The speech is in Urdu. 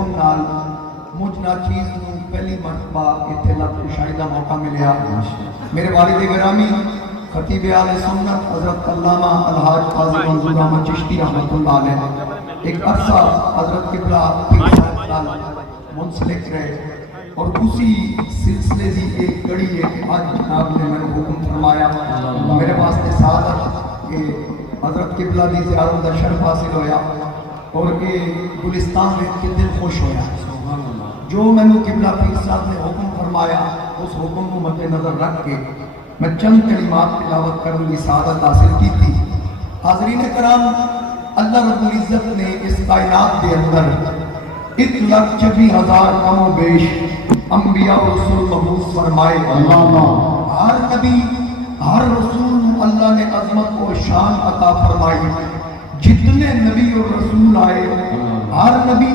حکم نال مجھ ناچیز نوں پہلی مرتبہ اتنے لب کشائی کا موقع ملیا. میرے والد گرامی خطیب اہل سنت حضرت علامہ الحاج قاضی منظور احمد چشتی رحمۃ اللہ علیہ ایک عرصہ حضرت قبلہ پیر صاحب نال منسلک رہے اور اسی سلسلے کی ایک کڑی ہے کہ آج جناب نے میں حکم فرمایا میرے واسطے سعادت کہ حضرت قبلہ کی زیارت کا شرف حاصل ہویا اور یہ گلستان میں کے دل خوش ہویا. جو میں نے قبلہ پیر صاحب نے حکم فرمایا اس حکم کو مد نظر رکھ کے میں چند کلمات تلاوت کرنے کی سعادت حاصل کی تھی. حاضرین کرام، اللہ رب العزت نے اس کائنات کے اندر 1,24,000 کم و بیش انبیاء و رسول مبعوث فرمائے. ہر نبی ہر رسول اللہ نے عظمت و شان عطا فرمائی. جتنے نبی اور رسول آئے ہر نبی